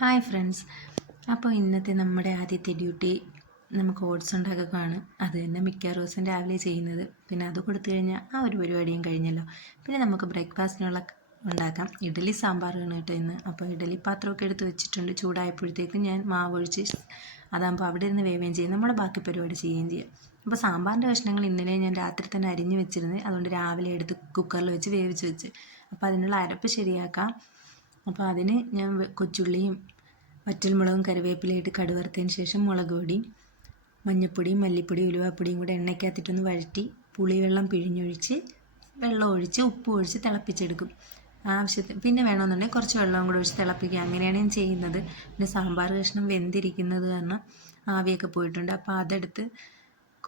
Hi friends. അപ്പോൾ ഇന്നത്തെ നമ്മുടെ ആദ്യത്തെ ഡ്യൂട്ടി നമുക്ക് ഓട്സ് ഉണ്ടാക്കുകയാണ്. അത് തന്നെ മിക്ക ദിവസം രാവിലെ ചെയ്യുന്നത്. പിന്നെ അത് കൊടുത്തു കഴിഞ്ഞാൽ ആ ഒരു പരിപാടിയും കഴിഞ്ഞല്ലോ. പിന്നെ നമുക്ക് ബ്രേക്ക്ഫാസ്റ്റിനുള്ള ഉണ്ടാക്കാം. ഇഡ്ഡലി സാമ്പാറാണ് കേട്ടോ ഇന്ന്. അപ്പോൾ ഇഡ്ഡലി പാത്രമൊക്കെ എടുത്ത് വെച്ചിട്ടുണ്ട്. ചൂടായപ്പോഴത്തേക്കും ഞാൻ മാവൊഴിച്ച് അതാകുമ്പോൾ അവിടെ ഇരുന്ന് വേവുകയും ചെയ്യും, നമ്മുടെ ബാക്കി പരിപാടി ചെയ്യുകയും ചെയ്യും. അപ്പോൾ സാമ്പാറിൻ്റെ കഷ്ണങ്ങൾ ഇന്നലെ ഞാൻ രാത്രി തന്നെ അരിഞ്ഞ് വെച്ചിരുന്നത്, അതുകൊണ്ട് രാവിലെ എടുത്ത് കുക്കറിൽ വെച്ച് വേവിച്ച് വെച്ച്. അപ്പോൾ അതിനുള്ള അരപ്പ് ശരിയാക്കാം. അപ്പോൾ അതിന് ഞാൻ കൊച്ചുള്ളിയും വറ്റൽമുളകും കറിവേപ്പിലയിട്ട് കടുവറുത്തതിന് ശേഷം മുളക് പൊടിയും മഞ്ഞൾപ്പൊടിയും മല്ലിപ്പൊടിയും ഉലുവാപ്പൊടിയും കൂടെ എണ്ണയ്ക്കകത്തിട്ടൊന്ന് വഴറ്റി പുളിവെള്ളം പിഴിഞ്ഞൊഴിച്ച് വെള്ളം ഒഴിച്ച് ഉപ്പ് ഒഴിച്ച് തിളപ്പിച്ചെടുക്കും. ആവശ്യത്തിന് പിന്നെ വേണമെന്നുണ്ടെങ്കിൽ കുറച്ച് വെള്ളവും കൂടെ ഒഴിച്ച് തിളപ്പിക്കുക. അങ്ങനെയാണ് ഞാൻ ചെയ്യുന്നത്. പിന്നെ സാമ്പാർ കഷ്ണം വെന്തിരിക്കുന്നത് കാരണം ആവിയൊക്കെ പോയിട്ടുണ്ട്. അപ്പോൾ അതെടുത്ത്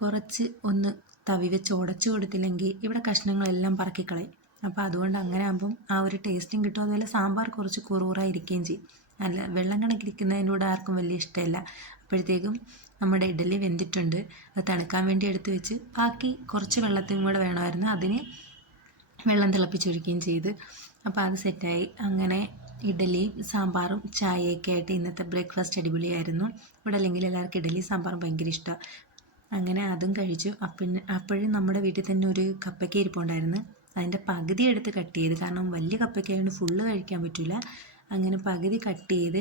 കുറച്ച് ഒന്ന് തവി വെച്ച് ഉടച്ചു കൊടുത്തില്ലെങ്കിൽ ഇവിടെ കഷ്ണങ്ങളെല്ലാം പറക്കിക്കളയും. അപ്പോൾ അതുകൊണ്ട് അങ്ങനെ ആകുമ്പം ആ ഒരു ടേസ്റ്റും കിട്ടും. അതുപോലെ സാമ്പാർ കുറച്ച് കുറുകുറായിരിക്കുകയും ചെയ്യും. അല്ല, വെള്ളം കണക്കിരിക്കുന്നതിനോട് ആർക്കും വലിയ ഇഷ്ടമില്ല. അപ്പോഴത്തേക്കും നമ്മുടെ ഇഡ്ഡലി വെന്തിട്ടുണ്ട്. അത് തണുക്കാൻ വേണ്ടി എടുത്ത് വെച്ച് ബാക്കി കുറച്ച് വെള്ളത്തിനും കൂടെ വേണമായിരുന്നു. അതിന് വെള്ളം തിളപ്പിച്ചൊഴിക്കുകയും ചെയ്ത്. അപ്പോൾ അത് സെറ്റായി. അങ്ങനെ ഇഡ്ഡലിയും സാമ്പാറും ചായയൊക്കെ ആയിട്ട് ഇന്നത്തെ ബ്രേക്ക്ഫാസ്റ്റ് അടിപൊളിയായിരുന്നു. ഇവിടെ അല്ലെങ്കിൽ എല്ലാവർക്കും ഇഡ്ഡലി സാമ്പാറും ഭയങ്കര ഇഷ്ടമാണ്. അങ്ങനെ അതും കഴിച്ചു. അപ്പോഴും നമ്മുടെ വീട്ടിൽ തന്നെ ഒരു കപ്പയ്ക്ക ഇരിപ്പുണ്ടായിരുന്നു. അതിൻ്റെ പകുതി എടുത്ത് കട്ട് ചെയ്ത്, കാരണം വലിയ കപ്പയ്ക്കായതുകൊണ്ട് ഫുള്ള് കഴിക്കാൻ പറ്റില്ല. അങ്ങനെ പകുതി കട്ട് ചെയ്ത്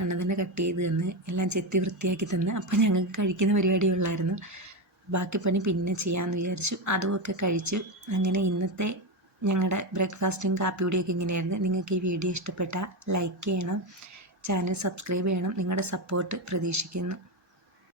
അണ്ണൻ തന്നെ കട്ട് ചെയ്ത് തന്ന് എല്ലാം ചെത്തി വൃത്തിയാക്കി തന്ന്. അപ്പം ഞങ്ങൾക്ക് കഴിക്കുന്ന പരിപാടിയുള്ളായിരുന്നു. ബാക്കി പണി പിന്നെ ചെയ്യാമെന്ന് വിചാരിച്ചു. അതുമൊക്കെ കഴിച്ചു. അങ്ങനെ ഇന്നത്തെ ഞങ്ങളുടെ ബ്രേക്ക്ഫാസ്റ്റും കാപ്പിയുടെയൊക്കെ ഇങ്ങനെയായിരുന്നു. നിങ്ങൾക്ക് ഈ വീഡിയോ ഇഷ്ടപ്പെട്ടാൽ ലൈക്ക് ചെയ്യണം, ചാനൽ സബ്സ്ക്രൈബ് ചെയ്യണം. നിങ്ങളുടെ സപ്പോർട്ട് പ്രതീക്ഷിക്കുന്നു.